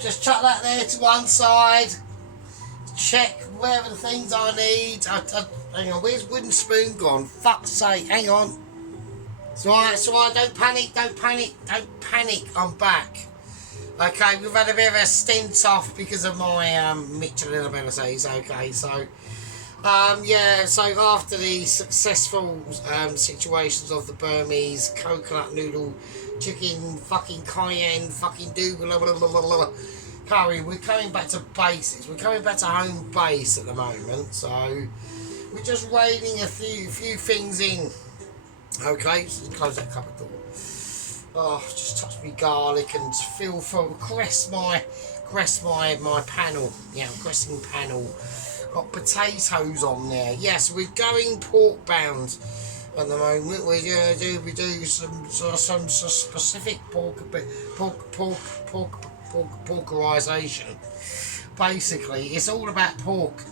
just chuck that there to one side. Check wherever the things I need. Hang on, where's wooden spoon gone? Fuck's sake, hang on. It's alright, don't panic, I'm back. Okay, we've had a bit of a stint off because of my Michelin abilities, okay, so yeah, so after the successful situations of the Burmese coconut noodle, chicken, fucking cayenne, fucking blah curry, we're coming back to basics. We're coming back to home base at the moment, so we're just reining a few things in. Okay, so close that cupboard door. Oh, just touch me garlic and feel for caress my panel. Yeah, caressing panel. Got potatoes on there. Yes, we're going pork bound at the moment. We do some specific porkerization. Basically, it's all about pork.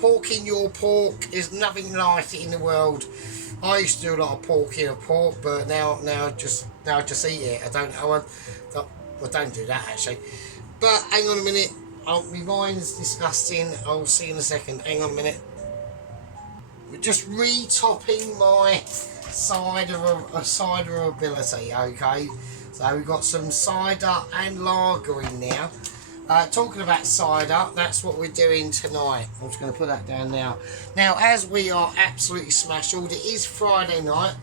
Porking your pork is nothing like it in the world. I used to do a lot of porking of pork, but now just eat it. I don't do that actually. But hang on a minute. Oh, my mind's disgusting. I'll see in a second. Hang on a minute. We're just retopping my cider ability. Okay. So we've got some cider and lager in there. Talking about cider, that's what we're doing tonight. I'm just going to put that down now. Now, as we are absolutely smashed, it is Friday night.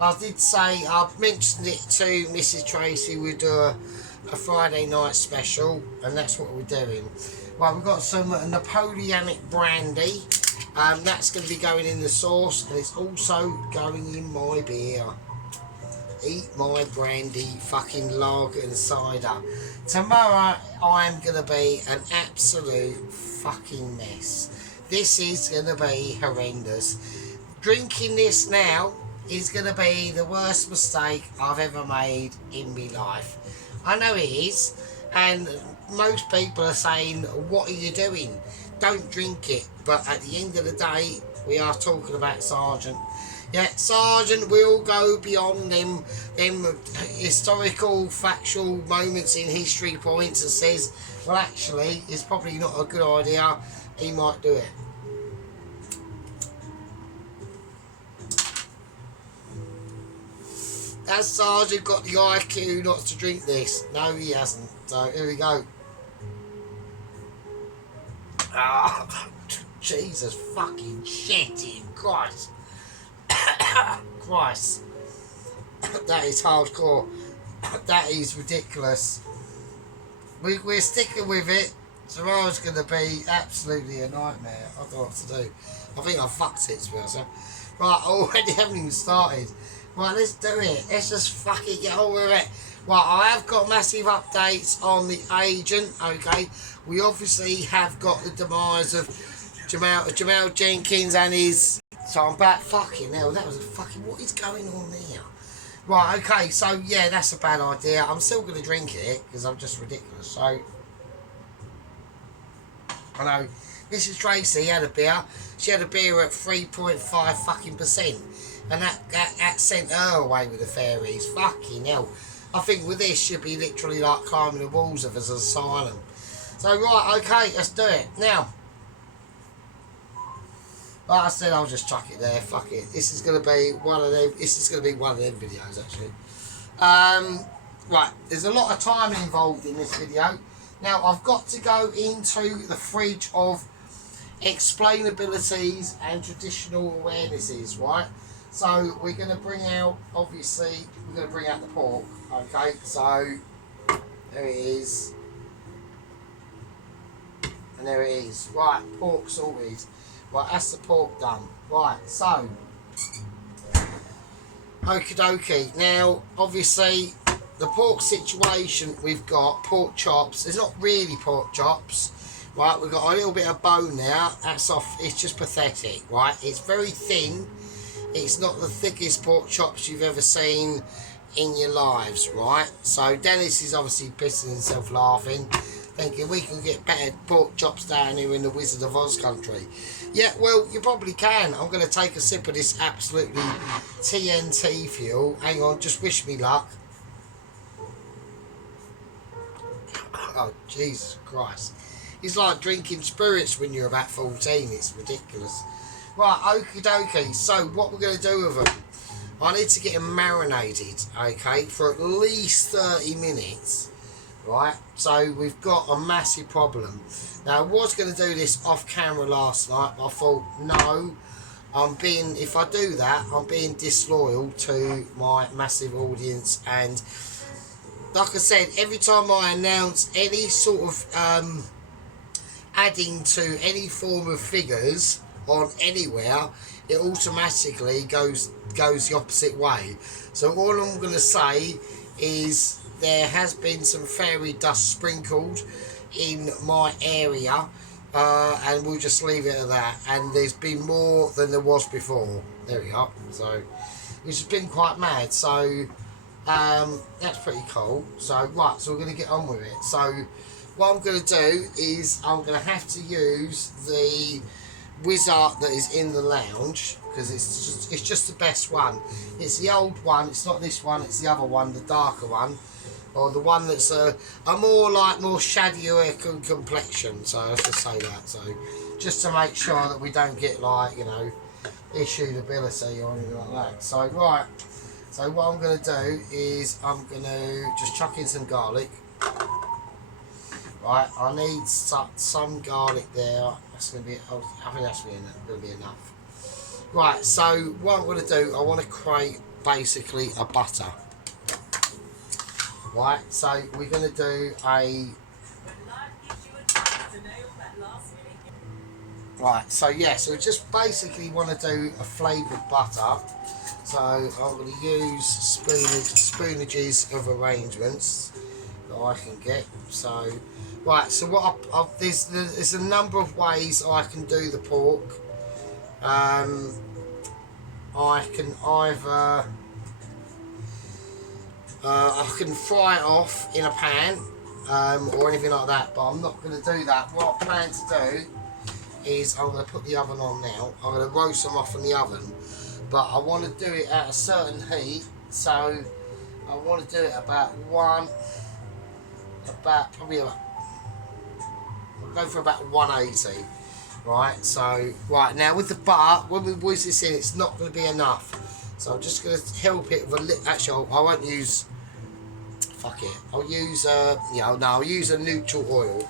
I did say, I've mentioned it to Mrs. Tracy, we'd do a Friday night special, and that's what we're doing. Right, we've got some Napoleonic brandy. That's going to be going in the sauce, and it's also going in my beer. Eat my brandy, fucking lager and cider. Tomorrow I'm going to be an absolute fucking mess. This is going to be horrendous. Drinking this now is going to be the worst mistake I've ever made in my life. I know it is, and most people are saying, what are you doing? Don't drink it. But at the end of the day, we are talking about Sergeant. Yeah, Sergeant will go beyond them historical, factual moments in history points and says, well, actually, it's probably not a good idea. He might do it. Has Sergeant got the IQ not to drink this? No, he hasn't. So, here we go. Ah, Jesus fucking shit in Christ. Christ, that is hardcore. That is ridiculous. We're sticking with it. Tomorrow's going to be absolutely a nightmare. I don't know what to do. I think I fucked it, to be honest. Right, already haven't even started. Right, let's do it. Let's just fucking get on with it. Right, I have got massive updates on the agent. Okay, we obviously have got the demise of Jamal Jenkins and his. So I'm back. Fucking hell, that was a fucking. What is going on there? Right, okay, so yeah, that's a bad idea. I'm still going to drink it because I'm just ridiculous. So I know Mrs. Tracy had a beer. She had a beer at 3.5 fucking %, and that sent her away with the fairies. Fucking hell. I think with this, she'd be literally like climbing the walls of his asylum. So right, okay, let's do it now. Like I said, I'll just chuck it there. Fuck it. This is gonna be one of them. This is gonna be one of them videos actually. Right. There's a lot of time involved in this video. Now I've got to go into the fridge of explainabilities and traditional awarenesses. Right. So we're gonna bring out. Obviously, we're gonna bring out the pork. Okay. So there it is. And there it is. Right. Pork sorted. Right, that's the pork done. Right, so okie dokie. Now, obviously, the pork situation, we've got pork chops. It's not really pork chops. Right, we've got a little bit of bone there. That's off. It's just pathetic, right? It's very thin. It's not the thickest pork chops you've ever seen in your lives, right? So Dennis is obviously pissing himself laughing, thinking we can get better pork chops down here in the Wizard of Oz country. Yeah, well, you probably can. I'm going to take a sip of this absolutely TNT fuel. Hang on, just wish me luck. Oh, Jesus Christ. It's like drinking spirits when you're about 14. It's ridiculous. Right, okie dokie. So, what we're going to do with them, I need to get them marinated, okay, for at least 30 minutes. Right, so we've got a massive problem. Now, I was going to do this off camera last night, but I thought, no, if I do that, I'm being disloyal to my massive audience. And like I said, every time I announce any sort of adding to any form of figures on anywhere, it automatically goes the opposite way. So all I'm going to say is there has been some fairy dust sprinkled in my area, and we'll just leave it at that. And there's been more than there was before. There we are. So which has been quite mad. So that's pretty cool. So right, so we're going to get on with it. So what I'm going to do is I'm going to have to use the wizard that is in the lounge, because it's just the best one. It's the old one. It's not this one. It's the other one, the darker one, or the one that's a more shadier complexion. So let's just say that. So just to make sure that we don't get, like, you know, issued ability or anything like that. So right. So what I'm going to do is I'm going to just chuck in some garlic. Right, I need some garlic there. That's going to be, I think that's going to be enough. Right, so what I'm going to do, I want to create basically a butter. Right, so we're going to do a... Right, so yeah, so we just basically want to do a flavoured butter. So I'm going to use spoonages of arrangements that I can get. So right, so what there's a number of ways I can do the pork. I can either I can fry it off in a pan or anything like that, but I'm not going to do that. What I plan to do is I'm going to put the oven on now. I'm going to roast them off in the oven, but I want to do it at a certain heat. So I want to do it I'll go for about 180. Right, so right now with the butter, when we whiz this in, it's not going to be enough. So I'm just going to help it with a little. Actually, I won't use. Fuck it. I'll use I'll use a neutral oil.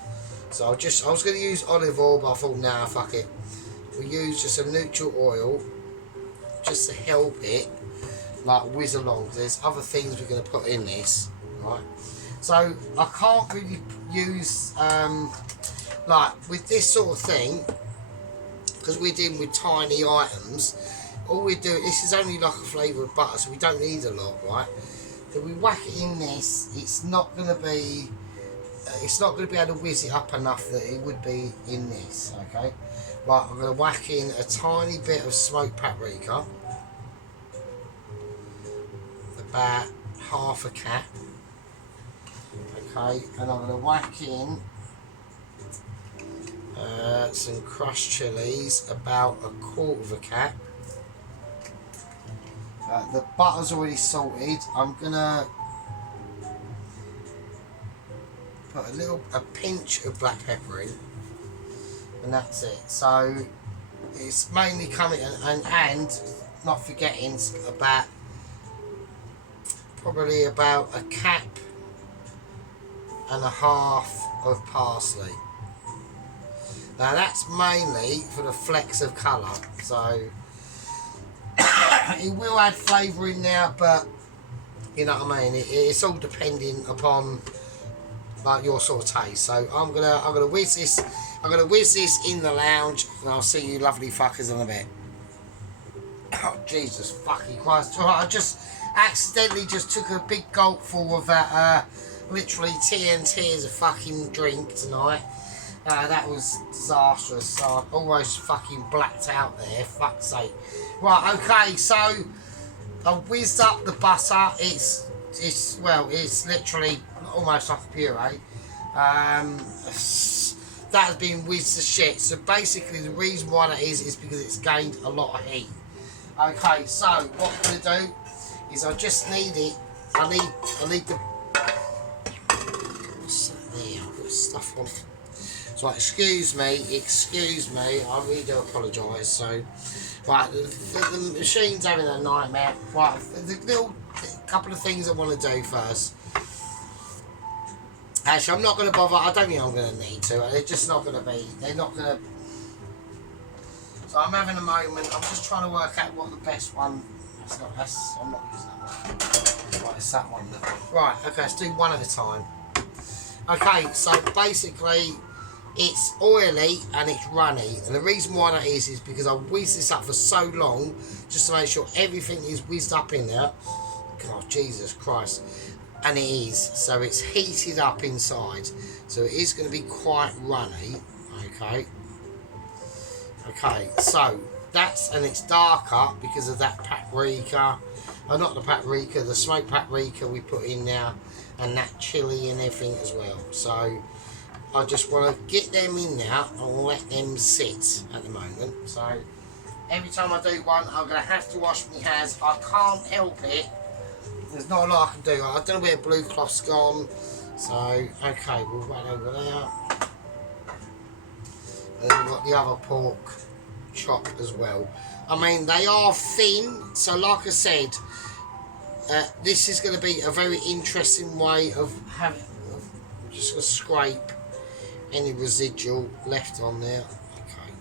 So I was going to use olive oil, but I thought, nah, fuck it. We'll use just a neutral oil, just to help it like whiz along. There's other things we're going to put in this, right? So I can't really use like with this sort of thing, because we're dealing with tiny items. All we do, this is only like a flavour of butter, so we don't need a lot, right? If we whack it in this, it's not going to be able to whiz it up enough that it would be in this. Okay, right, I'm going to whack in a tiny bit of smoked paprika, about half a cap. Okay, and I'm going to whack in some crushed chilies, about a quarter of a cap. The butter's already salted. I'm going to put a pinch of black pepper in, and that's it. So it's mainly coming, and not forgetting probably about a cap and a half of parsley. Now that's mainly for the flecks of colour, so it will add flavour in there, but you know what I mean. It's all depending upon like your sort of taste. So I'm gonna whiz this. I'm gonna whiz this in the lounge, and I'll see you lovely fuckers in a bit. Oh Jesus fucking Christ! I just accidentally just took a big gulp full of that. Literally tears of fucking drink tonight. That was disastrous. So I almost fucking blacked out there. Fuck's sake. Right, okay, so I whizzed up the butter. It's literally almost like a puree. That has been whizzed to shit. So basically the reason why that is because it's gained a lot of heat. Okay, so what I'm gonna do is I just need it. I need the stuff on. So excuse me, I really do apologise. So, right, the machine's having a nightmare. Right, the little couple of things I want to do first. Actually, I'm not going to bother. I don't think I'm going to need to. They're just not going to be. They're not going to. So I'm having a moment. I'm just trying to work out what the best one. I'm not using that one. Right, it's that one. Right, okay, let's do one at a time. Okay, so basically, it's oily and it's runny. And the reason why that is because I whizzed this up for so long, just to make sure everything is whizzed up in there. God, Jesus Christ. And it is, so it's heated up inside, so it is going to be quite runny. Okay, so that's, and it's darker because of that paprika, not the paprika, the smoked paprika we put in now, and that chili and everything as well. So I just want to get them in there and let them sit at the moment. So every time I do one, I'm going to have to wash my hands. I can't help it. There's not a lot I can do. I don't know where blue cloth's gone. So, okay, we'll run over there. And then we've got the other pork chop as well. I mean, they are thin. So, like I said, this is going to be a very interesting way of having... I'm just going to scrape any residual left on there. Okay.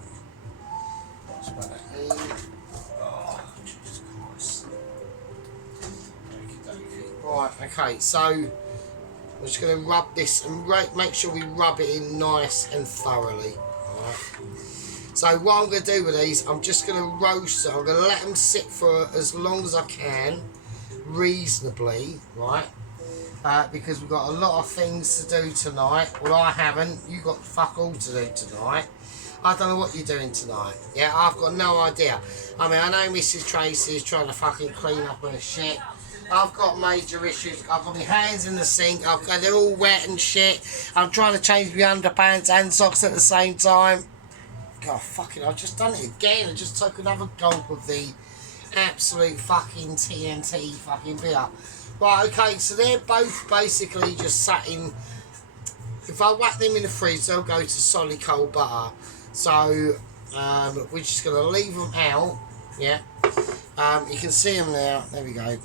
Let's put that in. Right, okay, so I'm just going to rub this and make sure we rub it in nice and thoroughly. Alright. So what I'm going to do with these, I'm just going to roast them. I'm going to let them sit for as long as I can, reasonably, right? Because we've got a lot of things to do tonight. Well, I haven't. You've got fuck all to do tonight. I don't know what you're doing tonight. Yeah, I've got no idea. I mean, I know Mrs. Tracy is trying to fucking clean up her shit. I've got major issues. I've got my hands in the sink. They're all wet and shit. I'm trying to change my underpants and socks at the same time. God, fucking, I've just done it again. I just took another gulp of the absolute fucking TNT fucking beer. Right, okay, so they're both basically just sat in. If I whack them in the fridge, they'll go to solid cold butter. So, we're just going to leave them out. Yeah. You can see them now. There we go.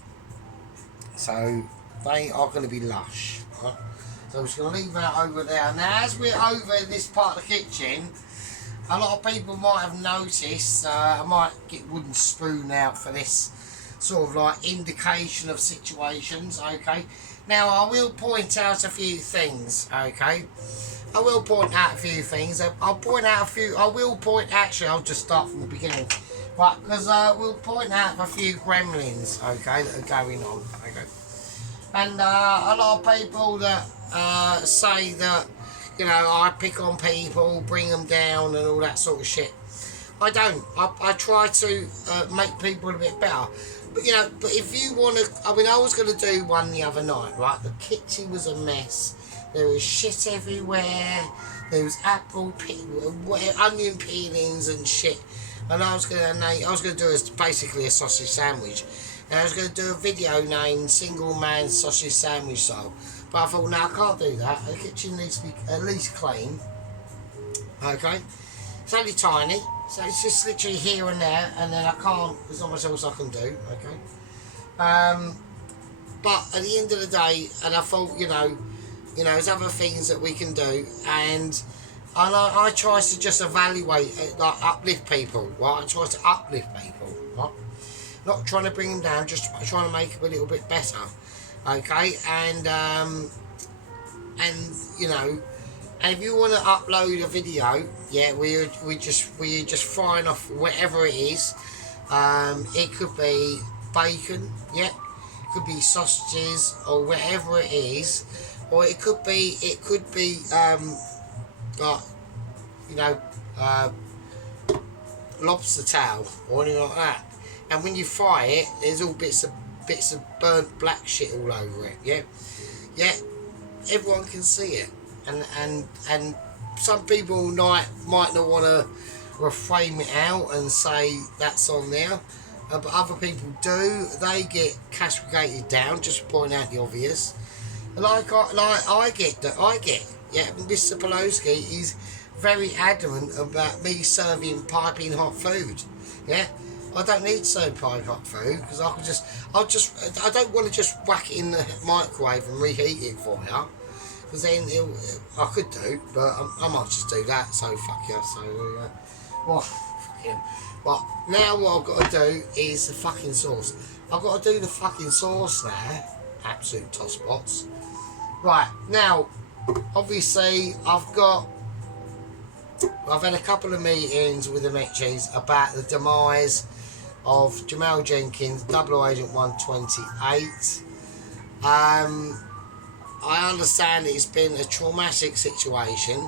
So they are going to be lush. Right? So I'm just going to leave that over there. Now as we're over in this part of the kitchen, a lot of people might have noticed, I might get wooden spoon out for this sort of like indication of situations, okay? Now I will point out a few things, okay? I will point out a few things. I'll just start from the beginning. Right, because we'll point out a few gremlins, okay, that are going on, okay. And a lot of people that say that, you know, I pick on people, bring them down and all that sort of shit. I don't. I try to make people a bit better. But, you know, but if you want to, I mean, I was going to do one the other night, right? The kitchen was a mess. There was shit everywhere. There was onion peelings and shit. And I was going to do basically a sausage sandwich. And I was going to do a video named Single Man Sausage Sandwich Style. But I thought, no, I can't do that. The kitchen needs to be at least clean. Okay? It's only tiny. So it's just literally here and there. And then I can't, there's not much else I can do. Okay? But at the end of the day, and I thought, you know, there's other things that we can do. And I try to just evaluate, like uplift people, right? I try to uplift people, right? Not trying to bring them down, just trying to make them a little bit better, okay? And you know, and if you want to upload a video, yeah, we're just frying off whatever it is. It could be bacon, yeah, it could be sausages or whatever it is, or it could be like, you know, lobster tail or anything like that. And when you fry it, there's all bits of burnt black shit all over it. Yeah, yeah. Everyone can see it, and some people might not want to reframe it out and say that's on there, but other people do. They get castigated down just to point out the obvious. Like I get yeah, Mr. Pelosi is very adamant about me serving piping hot food. Yeah, I don't need to serve piping hot food because I don't want to just whack it in the microwave and reheat it for you. Because then I could do, but I might just do that. So fuck yeah. So well, fuck him. But now what I've got to do is the fucking sauce. I've got to do the fucking sauce now. Absolute tosspots. Right now, obviously I've had a couple of meetings with the Mitchies about the demise of Jamal Jenkins, Double Agent 128. I understand it's been a traumatic situation.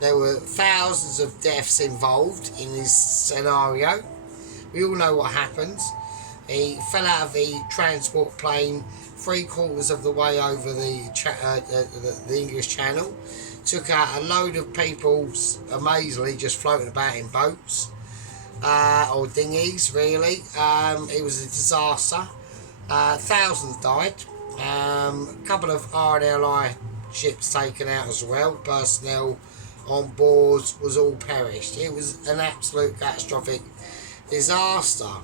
There were thousands of deaths involved in this scenario. We all know what happens. He fell out of the transport plane 3/4 of the way over the English Channel. Took out a load of people, amazingly, just floating about in boats or dinghies, really. It was a disaster. Thousands died. A couple of RNLI ships taken out as well. Personnel on board was all perished. It was an absolute catastrophic disaster.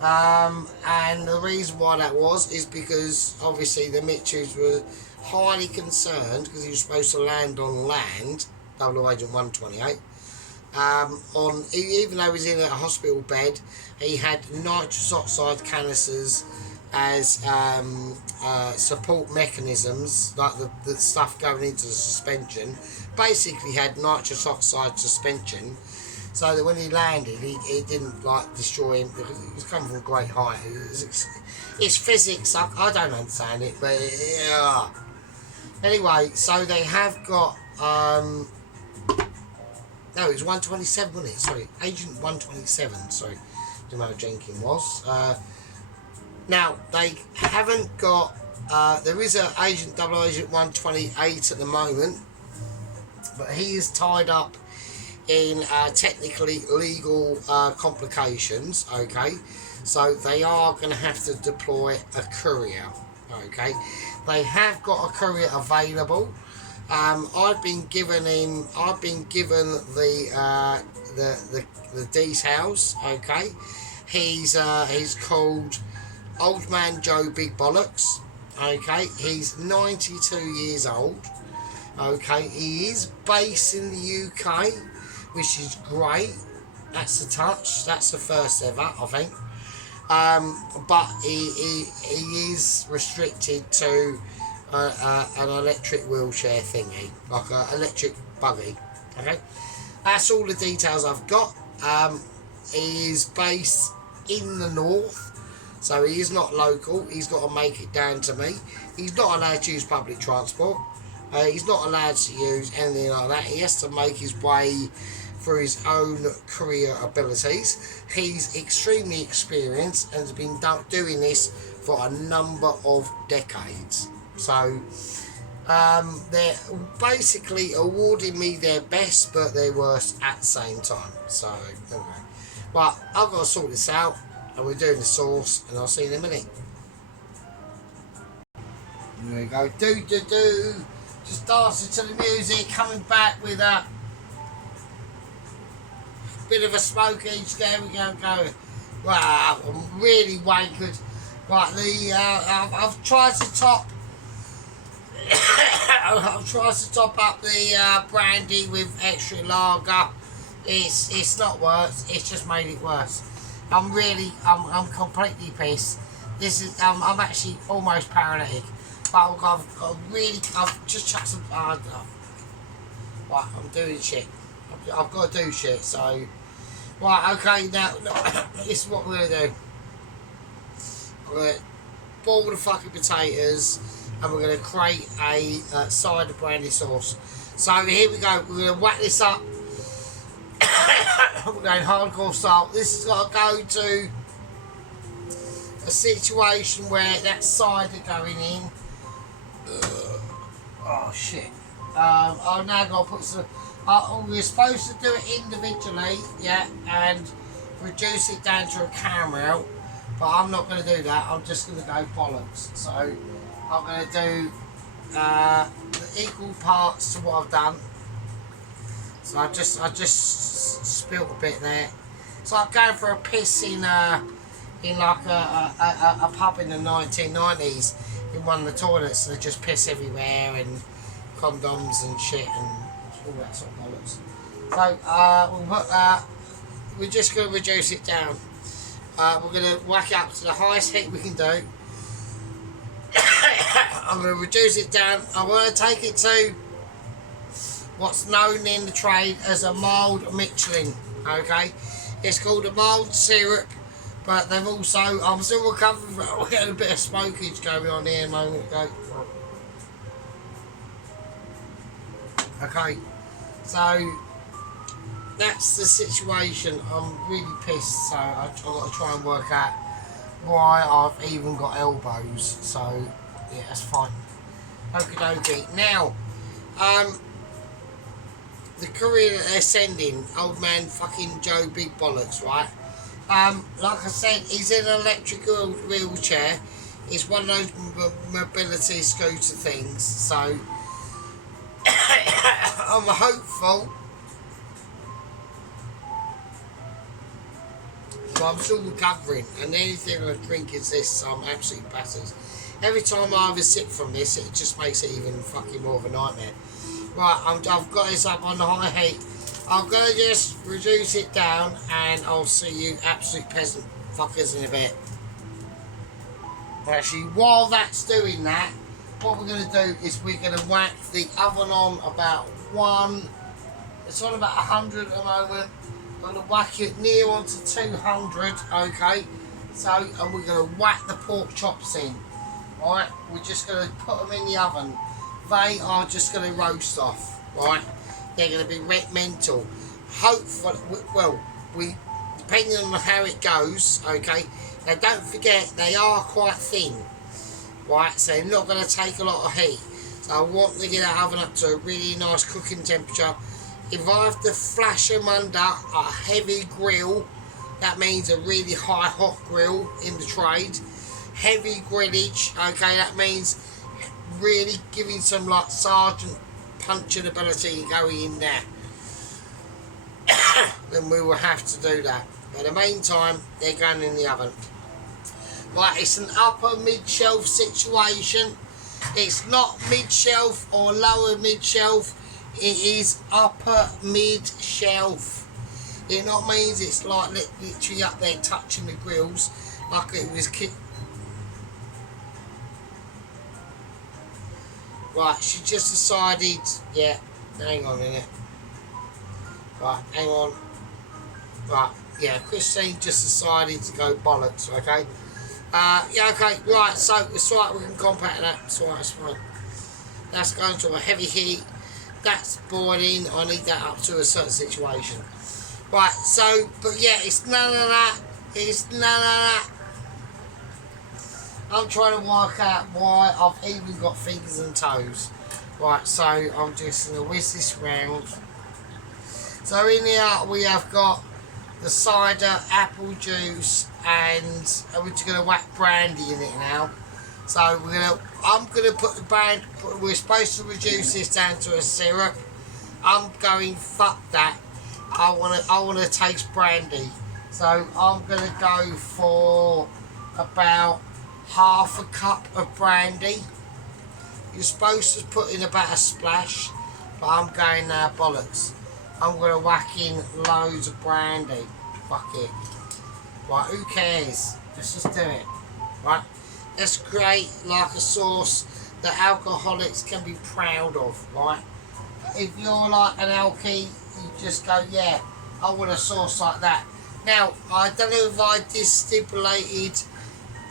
And the reason why that is because obviously the Mitchells were highly concerned because he was supposed to land on land, Double Agent 128. Even though he was in a hospital bed, he had nitrous oxide canisters as support mechanisms, like the stuff going into the suspension. Basically had nitrous oxide suspension, so that when he landed, it didn't like destroy him because he was coming from a great height. It's physics. I don't understand it, but yeah. Anyway, so they have got no, it was 127, wasn't it? Sorry, Agent 127. Sorry, Jamal Jenkins was. Now they haven't got. There is an Double Agent 128 at the moment, but he is tied up in technically legal complications. Okay, so they are going to have to deploy a courier. Okay, they have got a courier available. I've been given the details. Okay, he's called Old Man Joe Big Bollocks. Okay, he's 92 years old. Okay, he is based in the UK, which is great. That's a touch. That's the first ever, I think. But he is restricted to an electric wheelchair thingy, like an electric buggy. Okay, that's all the details I've got. He is based in the north, so he is not local. He's got to make it down to me. He's not allowed to use public transport. He's not allowed to use anything like that. He has to make his way through his own career abilities. He's extremely experienced and has been doing this for a number of decades. So they're basically awarding me their best but their worst at the same time. So anyway, but I've got to sort this out, and we're doing the sauce, and I'll see you in a minute. There we go. Do. Just dancing to the music, coming back with a bit of a smoke each. There we go. Wow, I'm really wankered. Right, I've tried to top. I've tried to top up the brandy with extra lager. It's not worse. It's just made it worse. I'm completely pissed. I'm actually almost paralytic. But I've just chucked some. Right, I'm doing shit. I've got to do shit. So, right, okay. Now, this is what we're gonna do. We're gonna boil the fucking potatoes, and we're gonna create a side of brandy sauce. So here we go. We're gonna whack this up. We're going hardcore style. This has got to go to a situation where that side are going in. Oh shit. I've now got to put some. We're supposed to do it individually, yeah, and reduce it down to a caramel, but I'm not going to do that. I'm just going to go bollocks. So I'm going to do equal parts to what I've done. So I just spilled a bit there. It's like going for a piss in like a pub in the 1990s in one of the toilets. They just piss everywhere and condoms and shit and all that sort of bollocks. So we're just going to reduce it down. We're going to whack it up to the highest heat we can do. I'm going to reduce it down. I'm going to take it to what's known in the trade as a mild mixing. Okay, it's called a mild syrup, but they've also, I'm still recovering from it. We're getting a bit of smokage going on here a moment ago. Okay, so that's the situation. I'm really pissed, so I've got to try and work out why I've even got elbows. So yeah, that's fine. Okie dokie. Now, the career that they're sending, old man fucking Joe Big Bollocks, right? Like I said, he's in an electrical wheelchair. It's one of those mobility scooter things. So I'm hopeful. So I'm still recovering, and anything I drink is this, so I'm absolutely battered. Every time I either sip from this, it just makes it even fucking more of a nightmare. Right, I've got this up on the high heat. I'm going to just reduce it down, and I'll see you absolute peasant fuckers in a bit. Actually, while that's doing that, what we're going to do is we're going to whack the oven on about it's on about 100 at the moment. I'm going to whack it near onto 200, okay? So, and we're going to whack the pork chops in, right? We're just going to put them in the oven. They are just going to roast off, right? They're going to be mental. Hopefully, well, depending on how it goes, okay? Now, don't forget, they are quite thin, right? So they're not going to take a lot of heat. So I want to get that oven up to a really nice cooking temperature. If I have to flash them under a heavy grill, that means a really high hot grill in the trade. Heavy grillage, okay, that means really giving some like sergeant punching ability going in there. Then we will have to do that. But in the meantime, they're going in the oven. Right, it's an upper mid-shelf situation. It's not mid-shelf or lower mid-shelf. It is upper mid-shelf. It not means it's like literally up there touching the grills like it was Right, she just decided, yeah, hang on a minute. Right, hang on. Right, yeah, Christine just decided to go bollocks, okay? Yeah, okay, right, so it's right, we can compact that, it's alright, it's fine. That's going to a heavy heat. That's boiling. I need that up to a certain situation. Right, so, but yeah, it's none of that. It's none of that. I'm trying to work out why I've even got fingers and toes. Right, so I'm just going to whisk this round. So in here we have got the cider, apple juice, and we're just going to whack brandy in it now. So I'm gonna put the brand. We're supposed to reduce this down to a syrup. I'm going fuck that. I wanna taste brandy. So I'm gonna go for about half a cup of brandy. You're supposed to put in about a splash, but I'm going now bollocks. I'm gonna whack in loads of brandy. Fuck it. Right, who cares? Let's just do it. Right. Let's create like a sauce that alcoholics can be proud of, right? If you're like an alky, you just go, yeah, I want a sauce like that. Now, I don't know if I stipulated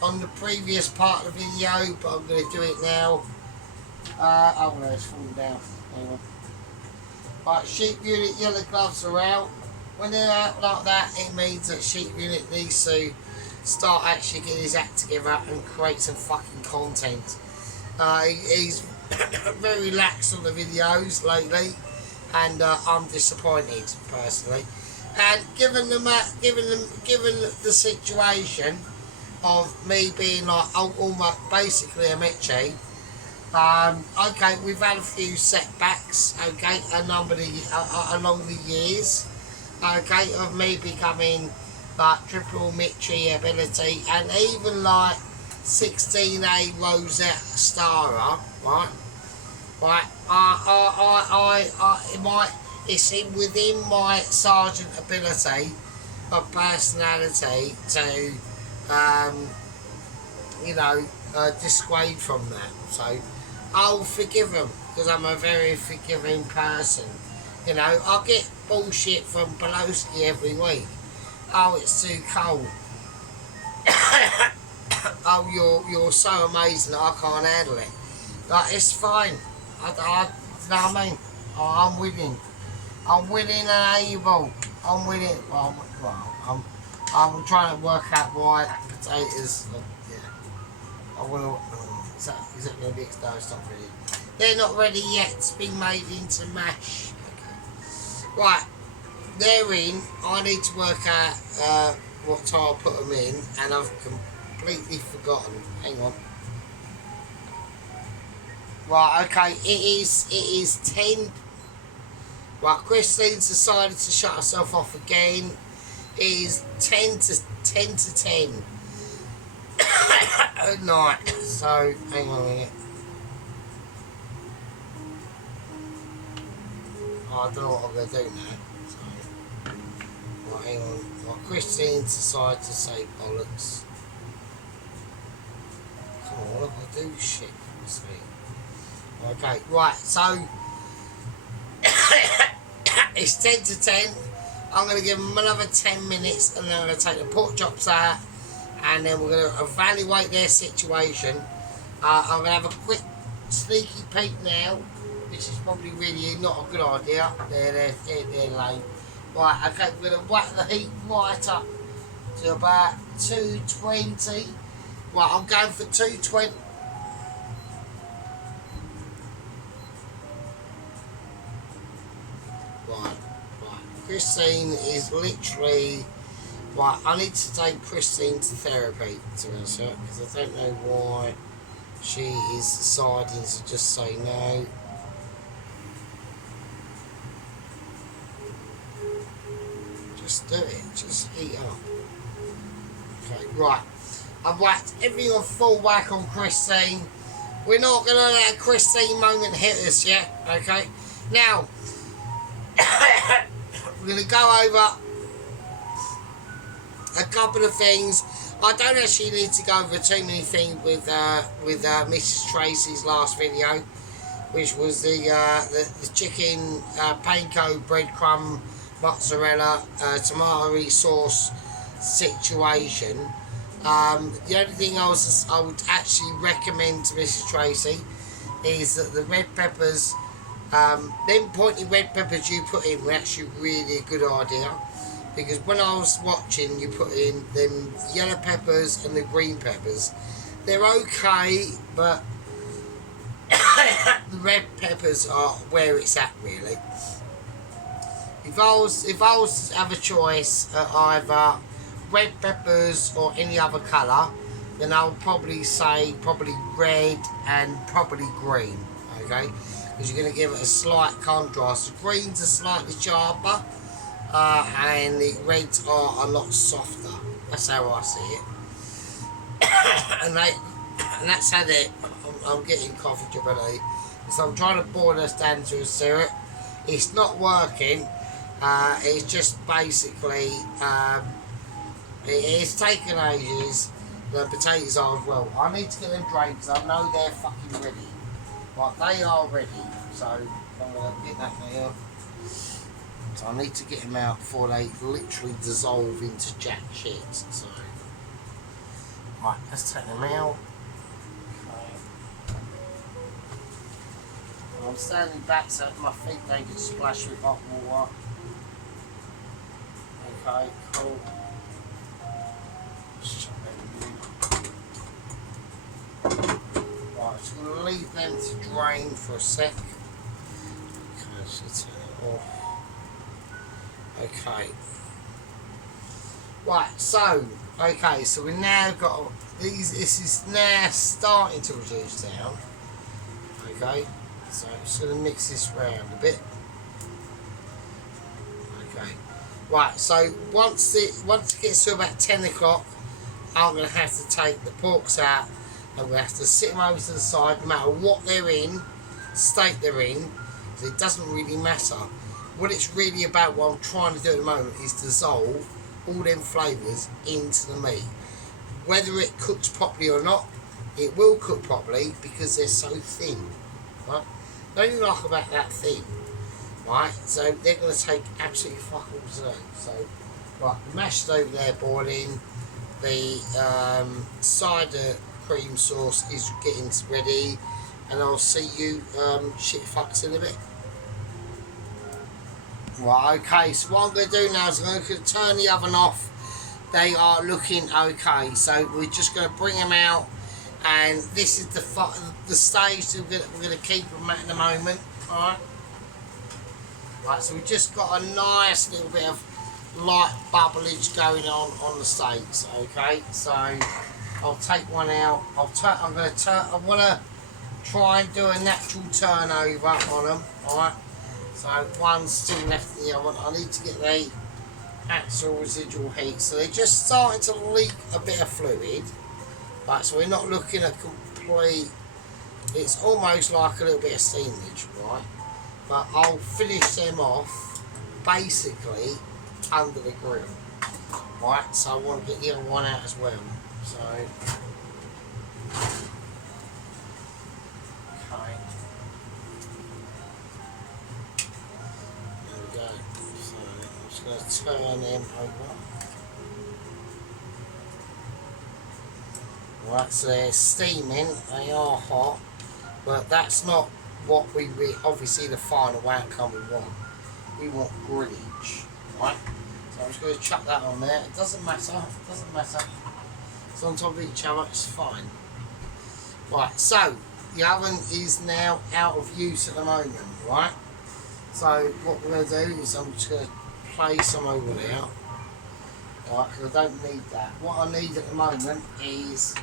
on the previous part of the video, but I'm going to do it now. Oh no, it's falling down. Hang on. Right, sheep unit yellow gloves are out. When they're out like that, it means that sheep unit needs to start actually getting his act together and create some fucking content. He's very lax on the videos lately, and I'm disappointed personally. And given the situation of me being like almost basically a Mitchie, Okay, we've had a few setbacks, okay, along the years, okay, of me becoming like triple Mitchie ability and even like 16A Rosette Starer, right? Right, it might, it's in within my sergeant ability of personality to, you know, dissuade from that. So I'll forgive them because I'm a very forgiving person. You know, I get bullshit from Pelosi every week. Oh, it's too cold. Oh, you're so amazing that I can't handle it. Like, it's fine. You know what I mean? I'm winning. I'm winning and able. I'm winning. I'm trying to work out why potatoes. Yeah. I want to. Is that going to be no, it's not ready. They're not ready yet. It's been made into mash. Okay. Right. They're in. I need to work out what time I put them in, and I've completely forgotten. Hang on. Right, okay, it is 10. Right, Christine's decided to shut herself off again. It is 10 to 10 at night. So, hang on a minute. Oh, I don't know what I'm going to do now. So, right, hang on. Right, Christine's decided to say bollocks. Come on, what do I do? Shit, let's see. Okay, right, so it's 10 to 10. I'm going to give them another 10 minutes and then I'm going to take the pork chops out and then we're going to evaluate their situation. I'm going to have a quick sneaky peek now, which is probably really not a good idea. They're lame. Right, okay, we're going to whack the heat right up to about 220. Right, I'm going for 220. Right. Christine is literally... Right, I need to take Christine to therapy, to be honest, because I don't know why she is deciding to just say no. Just do it, just heat up. Okay, right. I've whacked everything on full whack on Christine. We're not going to let a Christine moment hit us yet, okay? Now, we're going to go over a couple of things. I don't actually need to go over too many things with Mrs. Tracy's last video, which was the chicken panko breadcrumb mozzarella tomato sauce situation. The only thing I would actually recommend to Mrs. Tracy is that the red peppers, them pointy red peppers you put in were actually really a good idea, because when I was watching you put in them yellow peppers and the green peppers, they're okay, but the red peppers are where it's at really. If I was to have a choice at either red peppers or any other colour, then I would probably say red and probably green, okay? Because you're going to give it a slight contrast. The greens are slightly sharper and the reds are a lot softer. That's how I see it. and that's how I'm getting coffee ability. So I'm trying to boil this down to a syrup. It's not working. It's just basically it's taken ages. The potatoes are as well. I need to get them drained because I know they're fucking ready. Right, they are ready. So I'm going to get that now. So I need to get them out before they literally dissolve into jack shit. So right, let's take them out. Okay. I'm standing back so my feet don't get splashed with hot water. Okay, cool. Right, just going to leave them to drain for a sec. Okay, so turn it off. Okay. Right, so we now got these. This is now starting to reduce down. Okay, so just going to mix this round a bit. Okay, right, so once it gets to about 10 o'clock, I'm going to have to take the porks out and we have to sit them over to the side, no matter what they're in, state they're in, it doesn't really matter. What it's really about, what I'm trying to do at the moment, is dissolve all them flavours into the meat. Whether it cooks properly or not, it will cook properly because they're so thin, right? The only like about that thin, right? So they're going to take absolutely fuck all to do. So, right, the mash is over there boiling. The cider cream sauce is getting ready, and I'll see you shit fucks in a bit. Right, okay, so what I'm going to do now is I'm going to turn the oven off. They are looking okay, so we're just going to bring them out, and this is the stage that we're going to keep them at the moment. Alright, right, so we've just got a nice little bit of light bubblage going on the steaks. Okay, so I'll take one out. I want to try and do a natural turnover on them. Alright, so one's still left in the oven. I need to get the actual residual heat, so they're just starting to leak a bit of fluid. Right, so we're not looking at complete, it's almost like a little bit of steamage, right? But I'll finish them off basically under the grill, right? So I want to get the other one out as well. So okay, there we go. So I'm just going to turn them over. Right, so they're steaming, they are hot, but that's not what obviously the final outcome we want. We want grillage, right? So I'm just going to chuck that on there. It doesn't matter, it's on top of each other, it's fine. Right, so the oven is now out of use at the moment, right? So what we're going to do is I'm just going to place some over there, right, because I don't need that. What I need at the moment is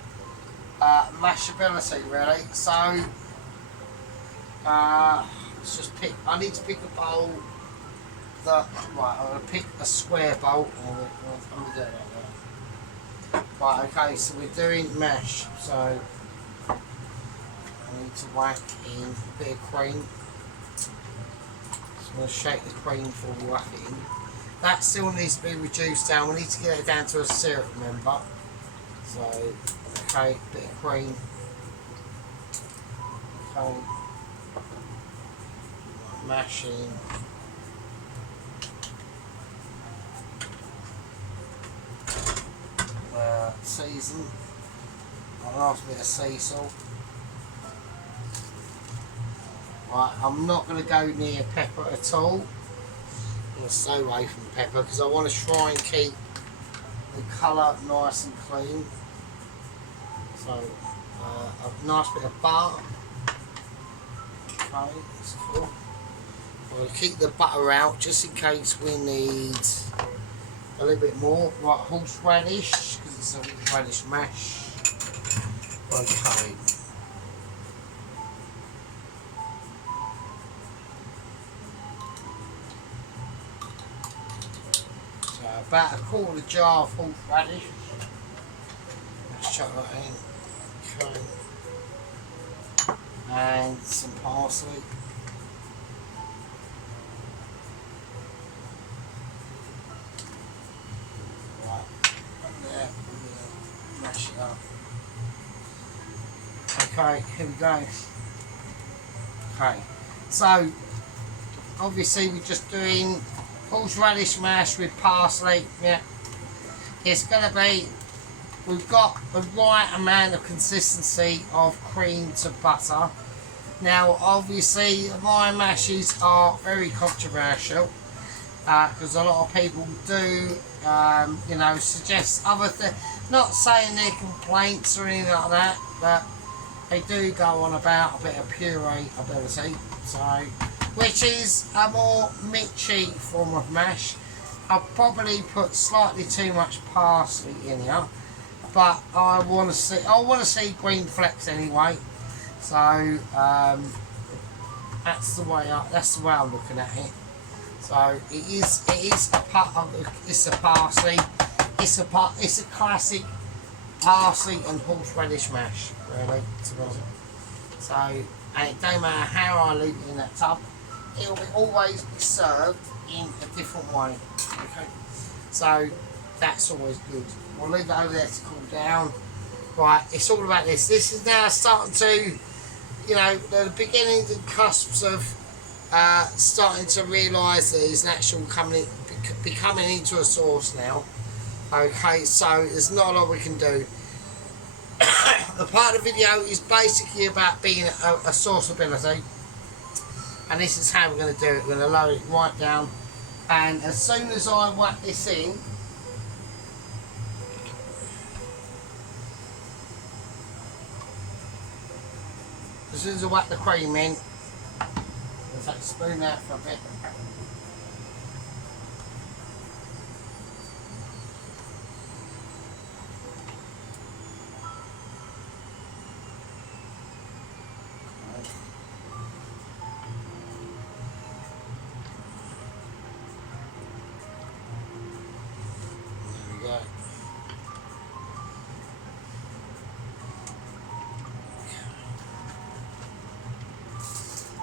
mashability, really. So let's just pick. I need to pick a bowl. Right, I'm going to pick a square bowl. I'm going to do it like that. Right, okay. So we're doing mash. So I need to whack in a bit of cream. So I'm going to shake the cream before we whack it in. That still needs to be reduced down. We need to get it down to a syrup, remember. So, okay, bit of cream. Okay. Mashing. Season. A nice bit of sea salt. Right, I'm not going to go near pepper at all. I'm going to stay away from pepper because I want to try and keep the colour nice and clean. So a nice bit of butter. Okay, that's cool. I'm going to keep the butter out just in case we need a little bit more. Right, horseradish, because it's a horseradish mash. Okay. So about a quarter jar of horseradish. Let's chuck that in. Okay. And some parsley. Right, and there, mash it up. Okay, here we go. Okay, so obviously we're just doing horseradish mash with parsley. Yeah, it's going to be, we've got the right amount of consistency of cream to butter. Now obviously my mashes are very controversial because a lot of people do you know, suggest other things, not saying they're complaints or anything like that, but they do go on about a bit of puree ability, so which is a more mitchy form of mash. I'll probably put slightly too much parsley in here, but I want to see green flecks anyway. So That's the way I'm looking at it. So it is a part of it's a parsley. It's a classic parsley and horseradish mash, really, to be honest. So, and it don't matter how I leave it in that tub, it will always be served in a different way. Okay, so that's always good. We'll leave it over there to cool down. Right, it's all about this. This is now starting to, you know, the beginnings and cusps of starting to realise that it's actually becoming into a sauce now. Okay, so there's not a lot we can do. The part of the video is basically about being a sauce ability, and this is how we're going to do it. We're going to lower it right down, and as soon as I whack this in, as soon as I whack the cream in, I'll take a spoon out for a bit.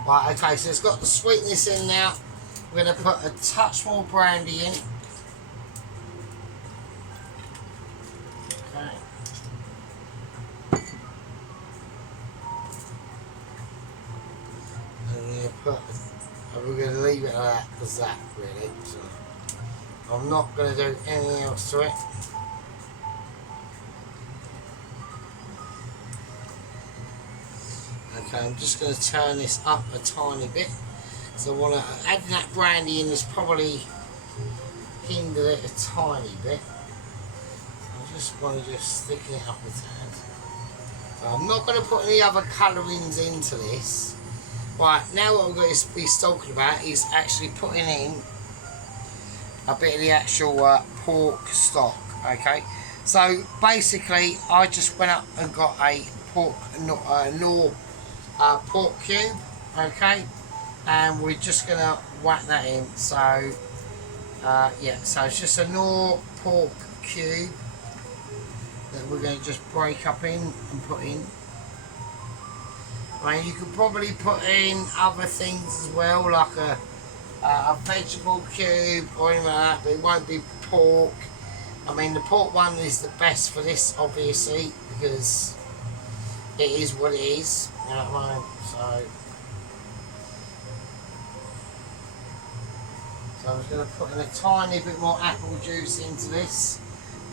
Right, okay, so it's got the sweetness in now. We're going to put a touch more brandy in. Okay. And we're going to leave it like that as that, really. So I'm not going to do anything else to it. Okay, I'm just going to turn this up a tiny bit. So I want to add that brandy in has probably hindered it a tiny bit. I just want to thicken it up a tad. So I'm not going to put any other colourings into this. Right, now what I'm going to be talking about is actually putting in a bit of the actual pork stock. Okay, so basically I just went up and got a pork pork cube, okay, and we're just gonna whack that in. So yeah, so it's just a Knorr pork cube that we're going to just break up in and put in. I mean, you could probably put in other things as well, like a vegetable cube or anything like that, but it won't be pork. I mean, the pork one is the best for this, obviously, because it is what it is. You know what I mean? So I'm just going to put in a tiny bit more apple juice into this,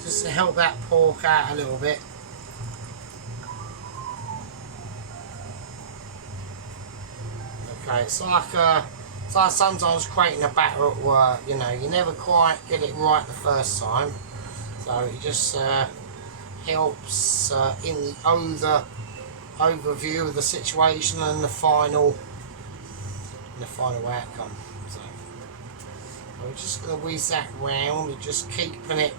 just to help that pork out a little bit. Okay, it's like sometimes creating a batter at work. You know, you never quite get it right the first time, so it just helps in the overview of the situation and the final outcome. So we're just going to whiz that round and just keeping it.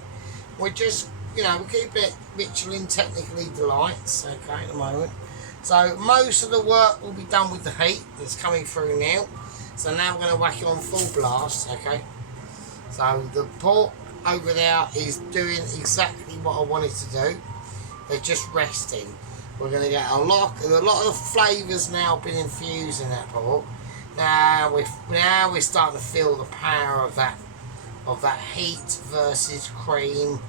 We're just, you know, we're keeping it Michelin technically delights. Okay, at the moment. So most of the work will be done with the heat that's coming through now. So now we're going to whack it on full blast. Okay. So the pork over there is doing exactly what I wanted to do. They're just resting. We're going to get a lot of the flavours now been infused in that pork. Now we're starting to feel the power of that heat versus cream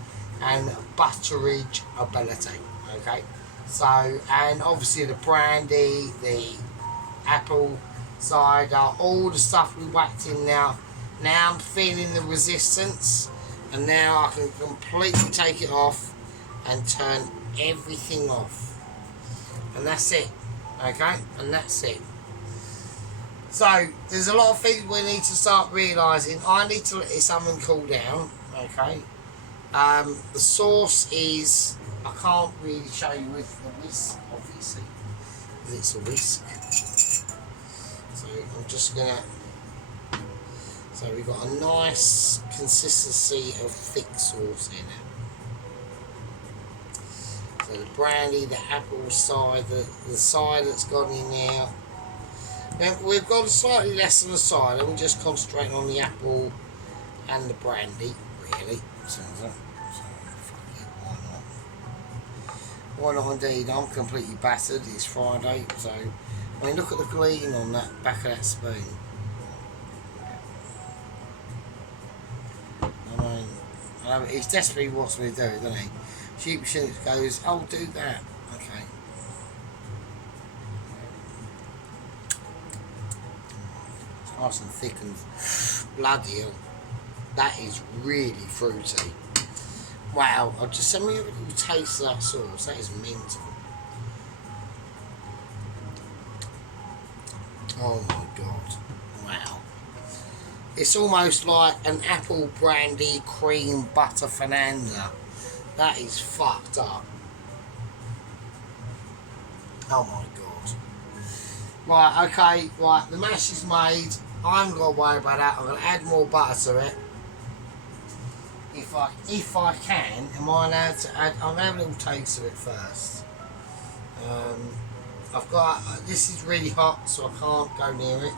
and butterage ability. Okay, so, and obviously the brandy, the apple cider, all the stuff we whacked in now. Now I'm feeling the resistance, and now I can completely take it off and turn everything off. And that's it, okay? And that's it. So, there's a lot of things we need to start realising. I need to let this oven cool down, okay? The sauce is, I can't really show you with the whisk, obviously, because it's a whisk. So, I'm just going to, so we've got a nice consistency of thick sauce in it. So the brandy, the apple cider, the cider that's gone in there, Now, we've gone slightly less on the side and we're just concentrating on the apple and the brandy, really. So fuck it, why not? Why not indeed? I'm completely battered. It's Friday, so I mean, look at the gleam on that back of that spoon. I mean, he desperately wants me to do it, doesn't he? Sheep Shoots goes, oh, do that. Okay. It's nice and thick and bloody hell. That is really fruity. Wow, I'll just send me a little taste of that sauce. That is mental. Oh my god. Wow. It's almost like an apple brandy cream butter fananda. That is fucked up. Oh my god. Right, okay, right, the mash is made. I haven't got to worry about that. I'm going to add more butter to it. If I can, am I allowed to add? I'll have a little taste of it first. I've got, this is really hot, so I can't go near it.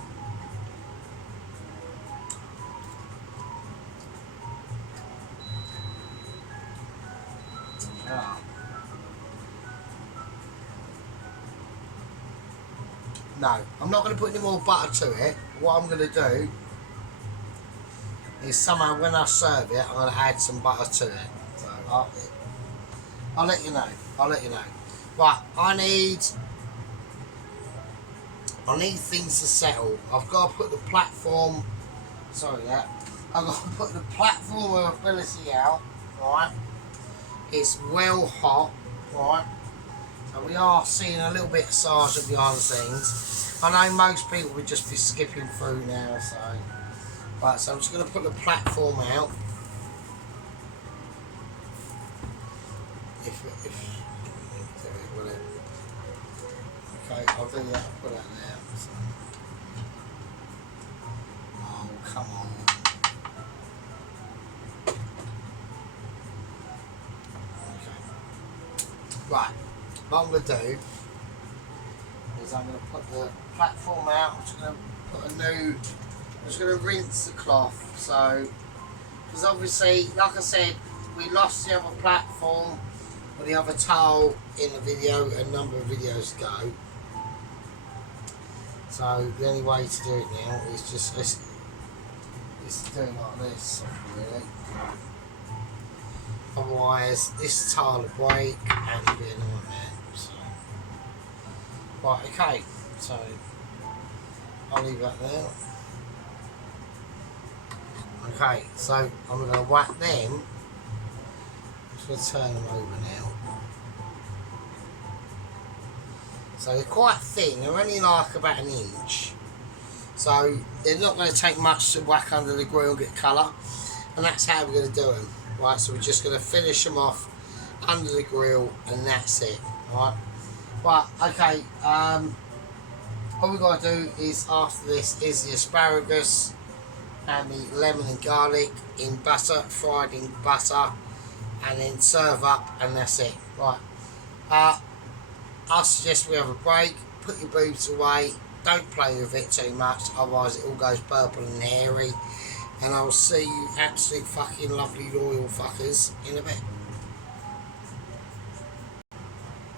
No, I'm not going to put any more butter to it. What I'm going to do is somehow when I serve it, I'm going to add some butter to it. So I'll let you know. I'll let you know. Right, I need things to settle. I've got to put the platform. Sorry, that. I've got to put the platform of ability out. Right. It's well hot. Right. And we are seeing a little bit of sergeant behind the scenes. I know most people would just be skipping through now, so. Right, so I'm just going to put the platform out. Okay, I'll do that. I'll put that there. So. Oh, come on. Okay. Right. What I'm going to do is I'm going to put the platform out. I'm just going to put a new. I'm just going to rinse the cloth. So, because obviously, like I said, we lost the other platform or the other towel in the video a number of videos ago. So the only way to do it now is just to do it like this, really. Otherwise, this tile will break and it'll be a nightmare. So, right, okay. So I'll leave that there. Okay, so I'm going to whack them. I'm just going to turn them over now. So they're quite thin, they're only like about an inch. So they're not going to take much to whack under the grill and get colour. And that's how we're going to do them. Right, so we're just going to finish them off under the grill and that's it. Right, okay, all we've got to do is after this is the asparagus and the lemon and garlic in butter, fried in butter, and then serve up and that's it. Right. I suggest we have a break, put your boobs away, don't play with it too much, otherwise it all goes purple and hairy, and I will see you absolute fucking lovely loyal fuckers in a bit.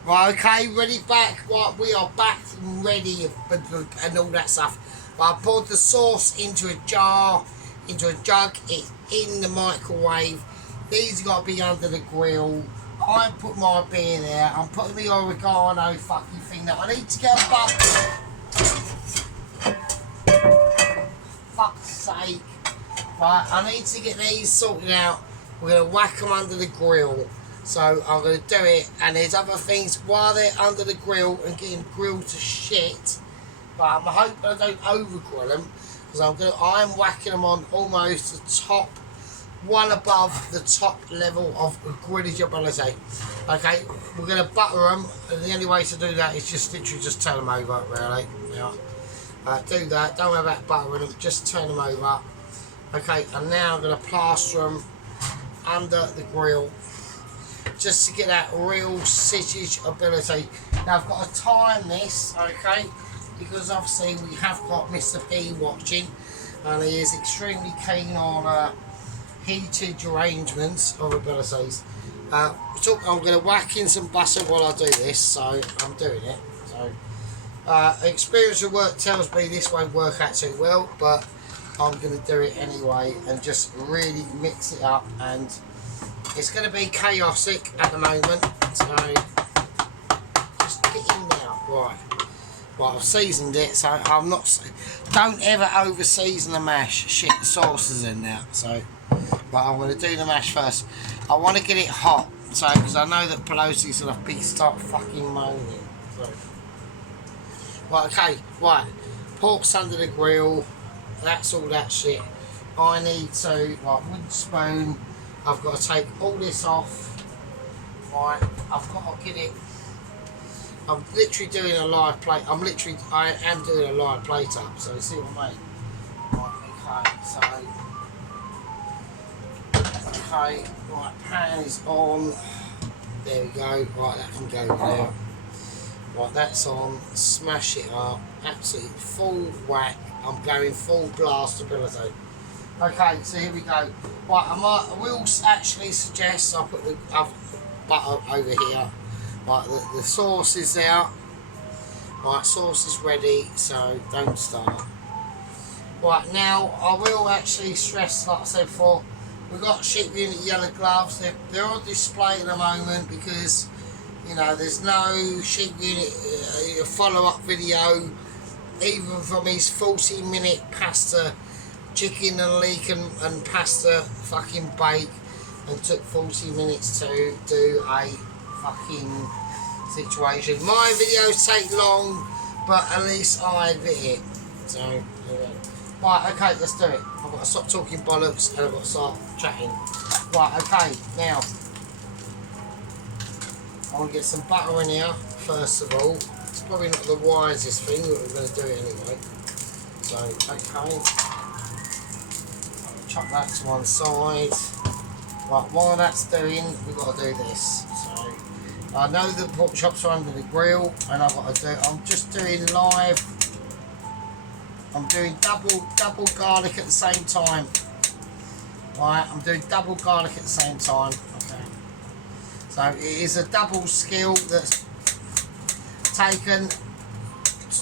Right, okay, ready back, right, we are back and ready and all that stuff. Right, I poured the sauce into a jar, into a jug, it's in the microwave, these have got to be under the grill. I put my beer there, I'm putting the oregano fucking thing there. I need to get a bucket. Fuck's sake. Right, I need to get these sorted out. We're going to whack them under the grill. So I'm going to do it, and there's other things while they're under the grill and getting grilled to shit. But I'm hoping I don't over grill them, because I'm whacking them on almost the top, one above the top level of grillage ability. Okay, we're going to butter them, and the only way to do that is just literally just turn them over, really. Yeah. Do that, don't worry about buttering them, just turn them over. Okay, and now I'm going to plaster them under the grill, just to get that real sizzage ability. Now I've got to time this, okay, because obviously we have got Mr. P watching, and he is extremely keen on heated arrangements of abilities. So I'm going to whack in some butter while I do this, so I'm doing it. So experience of work tells me this won't work out too well, but I'm going to do it anyway and just really mix it up, and it's going to be chaotic at the moment, so just get in now. Right, I've seasoned it, so I'm not, don't ever over season the mash. Shit, the sauce is in now, so, but I'm going to do the mash first. I want to get it hot, so, because I know that Pelosi's going to start fucking moaning, so. Right, okay, right, pork's under the grill, that's all that shit. I need to, right, wooden spoon, I've got to take all this off, right, I've got to get it, I'm literally doing a live plate, I am doing a live plate up, so you see what I mean? Right, okay, right, pan is on, there we go, right, that can go now. Right, that's on, smash it up, absolutely full whack, I'm going full blast ability. Okay, so here we go. Right, I will actually suggest I put the butter over here. Right, the sauce is out. Right, sauce is ready, so don't start. Right, now I will actually stress, like I said before, we've got sheep unit yellow gloves. They're on display at the moment because, you know, there's no sheep unit follow-up video, even from his 40-minute pasta, chicken and leek and pasta fucking bake, and took 40 minutes to do a fucking situation. My videos take long, but at least I edit it. So, yeah. Right, okay, let's do it. I've got to stop talking bollocks and I've got to start chatting. Right, okay, now I want to get some butter in here, first of all. It's probably not the wisest thing, but we're going to do it anyway. So, okay. I'll chuck that to one side. Right, while that's doing, we've got to do this. So, I know the pork chops are under the grill, and I've got to do, I'm just doing live, I'm doing double garlic at the same time. Right, I'm doing double garlic at the same time. Okay. So it is a double skill that's taken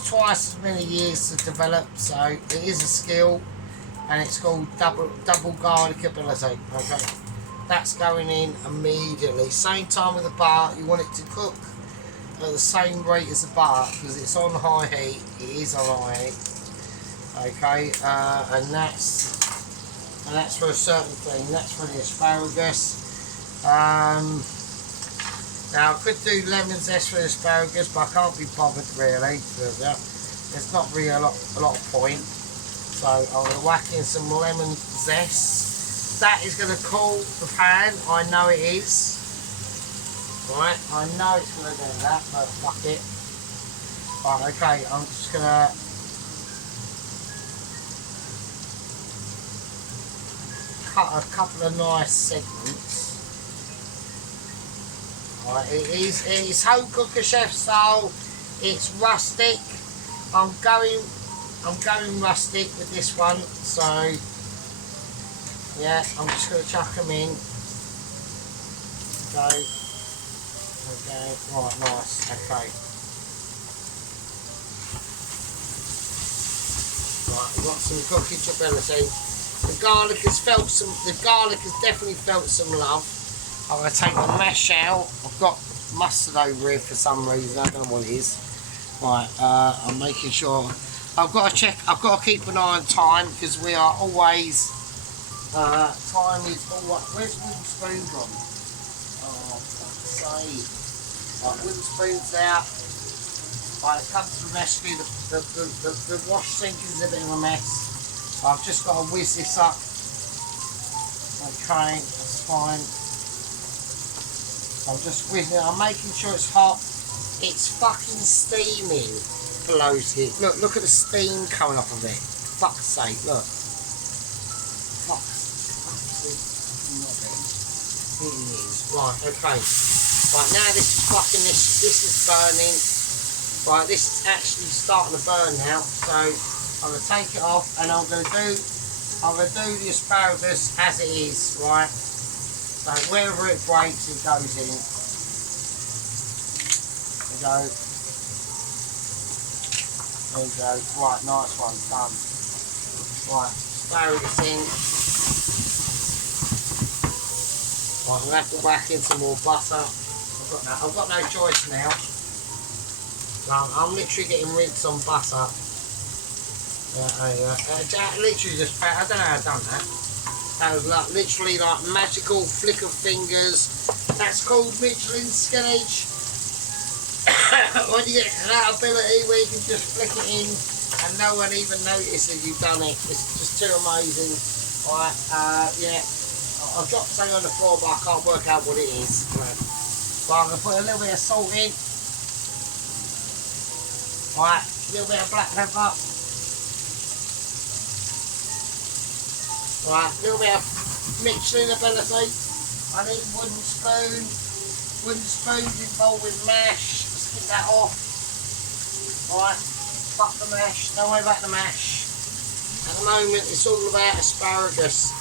twice as many years to develop. So it is a skill, and it's called double garlic ability. Okay, that's going in immediately. Same time with the butter. You want it to cook at the same rate as the butter because it's on high heat. It is on high heat. Okay, and that's for a certain thing. That's for the asparagus. Now I could do lemon zest for the asparagus, but I can't be bothered really. There's not really a lot of point. So I'm going to whack in some lemon zest. That is going to cool the pan. I know it is. Right, I know it's going to do that, but fuck it. Right, okay, I'm just going to cut a couple of nice segments. Right, it is home cooker chef style. It's rustic. I'm going rustic with this one. So yeah, I'm just going to chuck them in. Okay, right, nice. Okay. Right, we've got some cooking ability. The garlic has definitely felt some love. I'm going to take the mash out. I've got mustard over here for some reason. I don't know what it is. Right, I'm making sure. I've got to keep an eye on time because we are always. Time is always. Where's wooden spoon gone? Oh, fuck's sake. Right, wooden spoon's out. Right, it's come to the rescue. The wash sink is a bit of a mess. I've just got to whiz this up. Okay, that's fine. I'm just whizzing it. I'm making sure it's hot. It's fucking steaming. Pelosi. Look at the steam coming off of it. Fuck's sake, look. Fuck's sake. It is. Right, okay. Right, now this is fucking, this is burning. Right, this is actually starting to burn now, so I'm going to take it off and I'm going to do the asparagus as it is, right? So wherever it breaks, it goes in. There you go. There you go. Right, nice one, done. Right, asparagus in. Right, I'm going to have to whack in some more butter. I've got no choice now. I'm literally getting rinsed on butter. Literally just, I don't know how I've done that. That was like, literally like magical flick of fingers. That's called Michelin spinach. When you get that ability where you can just flick it in and no one even notices you've done it. It's just too amazing. Right, yeah. I've dropped something on the floor but I can't work out what it is. But I'm going to put a little bit of salt in. Right, a little bit of black pepper. Right, a little bit of Michelin ability. I need a wooden spoon. Wooden spoons involved with mash. Let's get that off. Right, fuck the mash. Don't worry about the mash. At the moment, it's all about asparagus.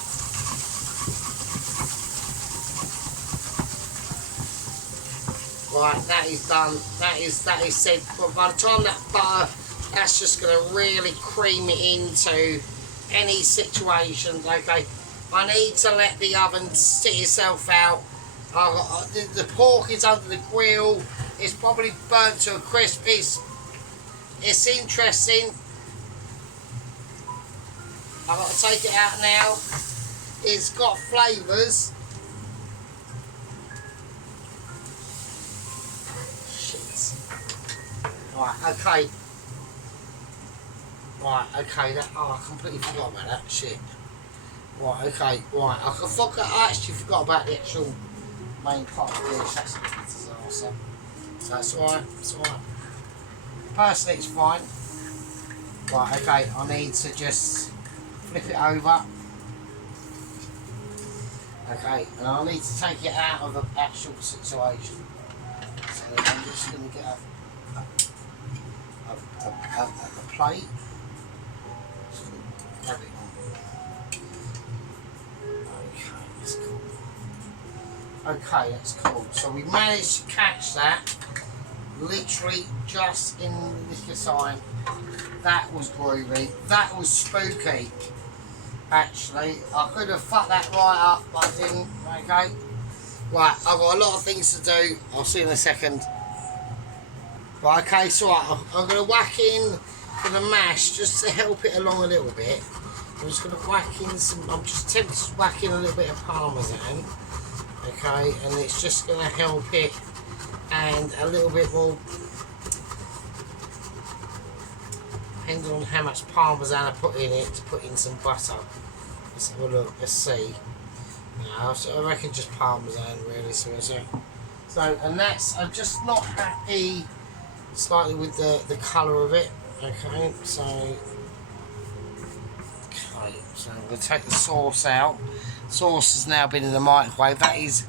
Right, that is done. That is said. But by the time that butter, that's just going to really cream it into any situations. Okay, I need to let the oven sit itself out. The pork is under the grill. It's probably burnt to a crisp. It's interesting. I've got to take it out now. It's got flavours. Right, okay. Right, okay, I completely forgot about that shit. Right, okay, right. I actually forgot about the actual main part of the dish. That's a disaster. So that's alright, it's alright. Personally, it's fine. Right, okay, I need to just flip it over. Okay, and I need to take it out of the actual situation. So I'm just going to get a plate. Just grab it on. Okay, that's cool. Okay, that's cool. So we managed to catch that literally just in the nick of time. That was groovy. That was spooky. Actually, I could have fucked that right up, but I didn't. Okay. Right, I've got a lot of things to do. I'll see you in a second. Right, okay, so I'm going to whack in for the mash just to help it along a little bit. I'm just going to whack in some, I'm just tempted to whack in a little bit of parmesan. Okay, and it's just going to help it, and a little bit more, depending on how much parmesan I put in it, to put in some butter. Let's have a look, let's see. No, so I reckon just parmesan really, so and that's, I'm just not happy slightly with the colour of it. Okay, so I'm going to take the sauce out. Sauce has now been in the microwave. That is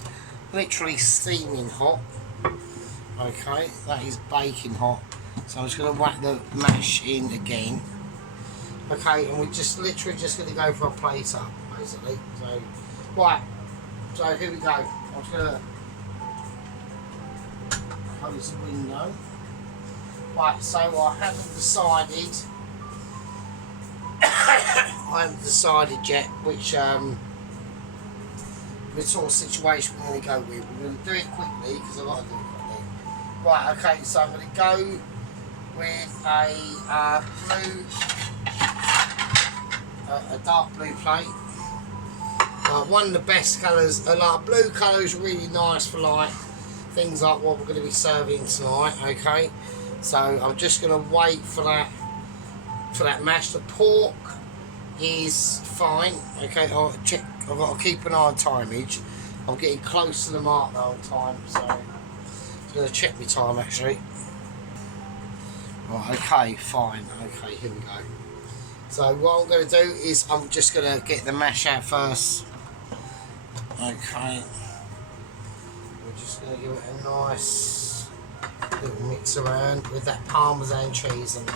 literally steaming hot. Okay, that is baking hot. So I'm just going to whack the mash in again. Okay, and we're just literally just going to go for a plate up, basically. So, right, so here we go. I'm just going to close the window. Right, so I haven't decided yet which sort of situation we're going to go with. We're going to do it quickly because I've got to do it quickly. Right, okay, so I'm going to go with a dark blue plate. One of the best colours, like blue colour is really nice for like things like what we're going to be serving tonight. Okay, so I'm just going to wait for that mash. The pork is fine. Okay, I'll check. I've got to keep an eye on timeage. I'm getting close to the mark now on time, so I'm going to check my time actually. Right, okay, fine. Okay, here we go. So what I'm going to do is I'm just going to get the mash out first. Okay, we're just going to give it a nice Little mix around with that Parmesan cheese on there.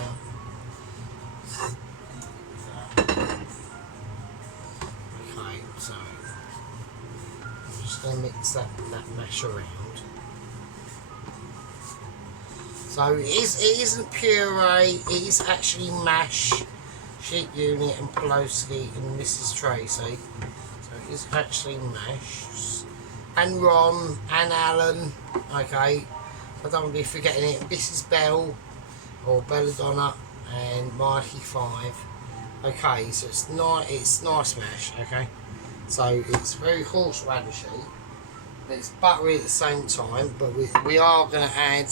Okay, so I'm just going to mix that mash around. So it isn't puree, it is actually mash, sheep unit and Pelosi and Mrs. Tracy. So it is actually mash. And Ron and Alan, okay. I don't want to be forgetting it. Mrs. Bell or Belladonna and Mikey 5. Okay, so it's nice mash, okay. So it's very horseradishy, but it's buttery at the same time. But we are going to add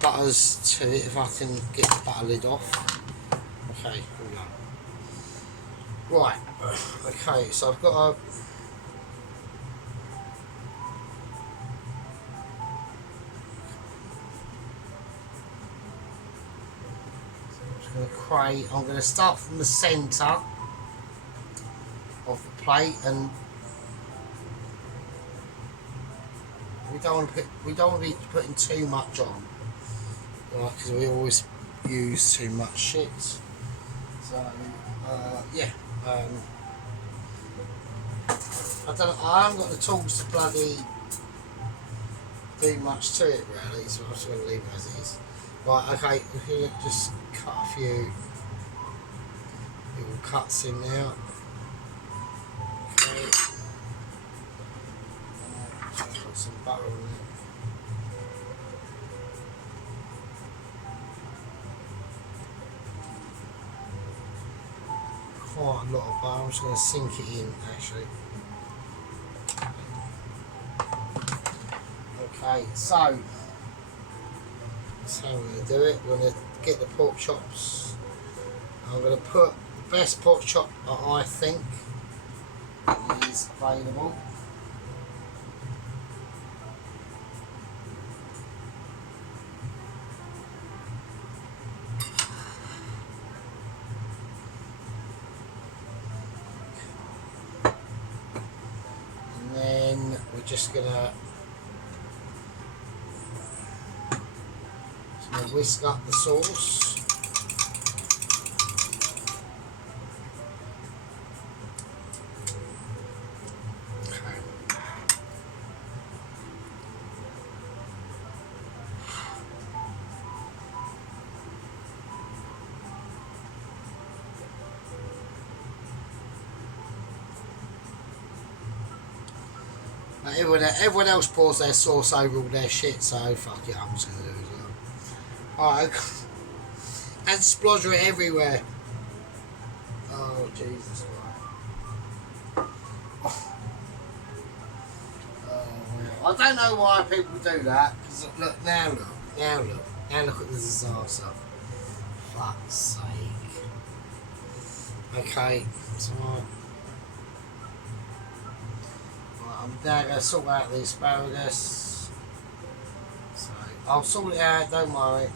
butters to it if I can get the butter lid off. Okay, here we go. Right, okay, so I've got a I'm going to start from the centre of the plate, and we don't want to be putting too much on, right? Because we always use too much shit. So yeah, I don't know. I haven't got the tools to bloody do much to it really, so I'm just going to leave it as it is. Right, okay, we're going to just cut a few little cuts in there. Okay. Put some butter on there. Quite a lot of butter, I'm just going to sink it in actually. Okay, so that's how we're going to do it. We're going to get the pork chops. I'm going to put the best pork chop that I think is available. And then we're just going to whisk up the sauce. Okay. Everyone else pours their sauce over all their shit, so fuck it, I'm just going to do it. Alright, and splodger it everywhere. Oh, Jesus Christ. Oh. I don't know why people do that, because look, now look at the disaster. Fuck's sake. Okay, so I'm now going to sort out the asparagus. So I'll sort it out, don't worry.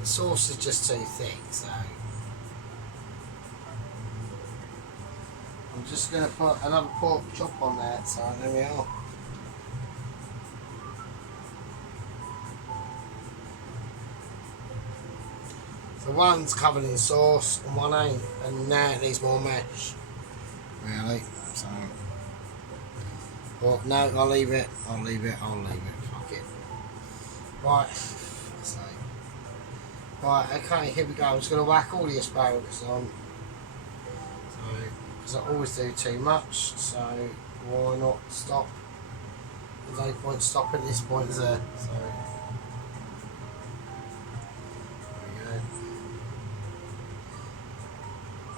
The sauce is just too thick, so I'm just going to put another pork chop on that, so there we are. So one's covered in sauce and one ain't, and now it needs more mash. Really? So, well, no, I'll leave it. Fuck it. Right. So, right, okay, here we go. I'm just going to whack all the asparagus on. So, because I always do too much, so why not stop? There's no point stopping at this point, is there? So, there we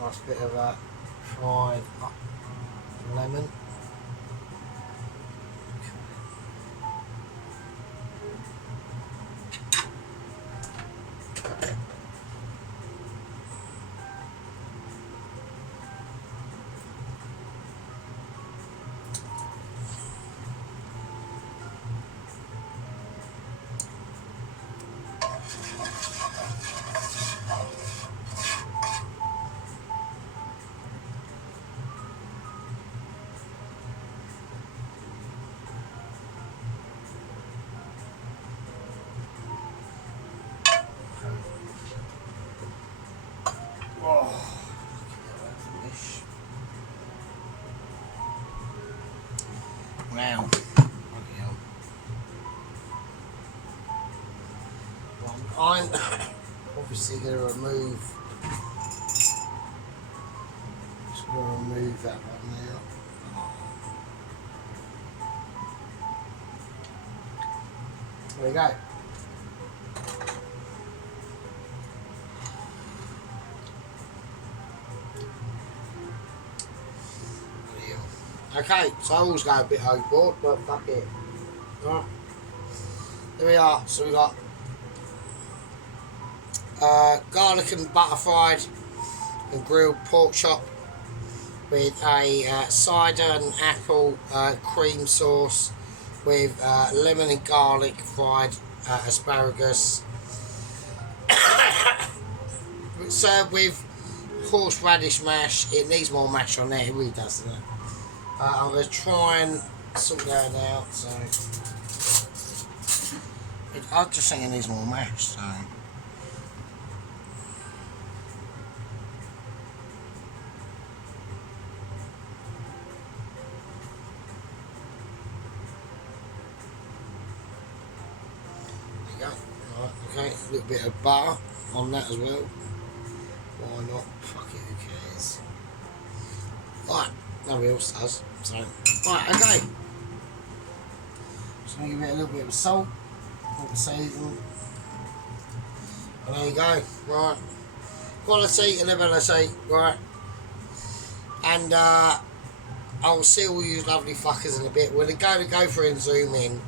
go. Nice bit of that fried up lemon. I'm obviously going to remove. Just going to remove that one now. There we go. Okay, so I always go a bit overboard, but fuck it. Right. There we are. So we got garlic and butter fried and grilled pork chop with a cider and apple cream sauce with lemon and garlic fried asparagus. Served with horseradish mash. It needs more mash on there, it really does, doesn't it? I'm going to try and sort that out, so I just think it needs more mash, so there you go. Right, okay, a little bit of butter on that as well. Why not? Fuck it, who cares? Right. Nobody else does. So, right, okay. Just gonna give it a little bit of salt, a little bit of seasoning. And there you go. Right. Quality and ability. Right. And I'll see all you lovely fuckers in a bit. We're going to go through and zoom in.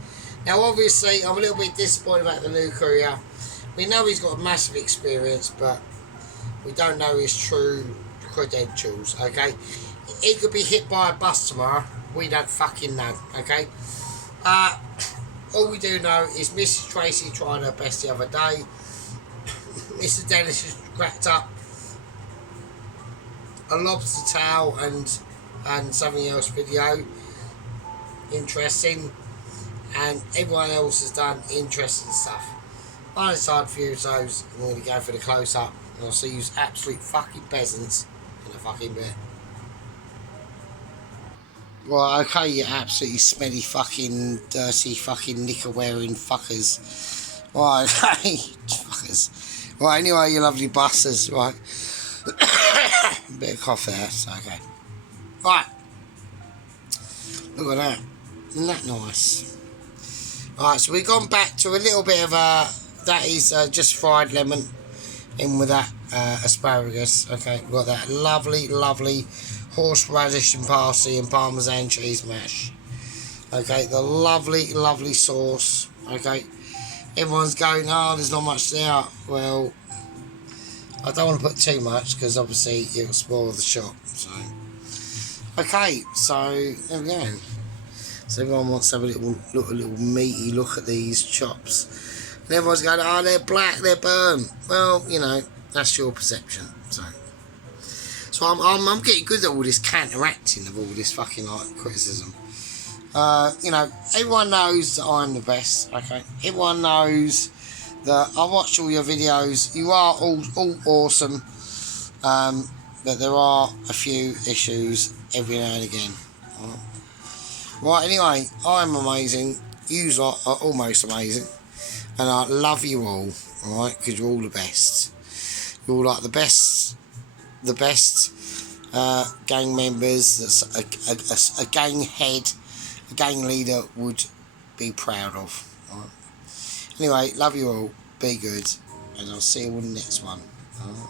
Now, obviously, I'm a little bit disappointed about the new courier. We know he's got a massive experience, but we don't know his true credentials. Okay. He could be hit by a bus tomorrow. We don't fucking know, okay? All we do know is Mrs. Tracy tried her best the other day. Mr. Dennis has cracked up a lobster tail and something else video. Interesting. And everyone else has done interesting stuff. I decided for you those, I'm going to go for the close-up. And I'll see you absolute fucking peasants in a fucking bit. Right, okay, you absolutely smelly fucking dirty fucking knicker wearing fuckers. Right, okay, fuckers. Right, anyway, you lovely bastards, right. Bit of cough there, so okay. Right. Look at that. Isn't that nice? Right, so we've gone back to a little bit of that is just fried lemon in with that asparagus. Okay, we've got that lovely, lovely horseradish and parsley and parmesan cheese mash. Okay, the lovely, lovely sauce. Okay, everyone's going, oh, there's not much there. Well, I don't want to put too much because obviously it'll spoil the shop. So, okay, so there we go. So everyone wants to have a little meaty look at these chops, and everyone's going, oh, they're black, they're burnt. Well, you know, that's your perception. So I'm getting good at all this counteracting of all this fucking like criticism. You know, everyone knows that I'm the best. Okay, everyone knows that I watch all your videos. You are all awesome, but there are a few issues every now and again. Right, anyway, I'm amazing. You lot are almost amazing, and I love you all. Right, because you're all the best. You're all like the best gang members that a gang head, a gang leader would be proud of. Right. Anyway, love you all, be good, and I'll see you in the next one. Right.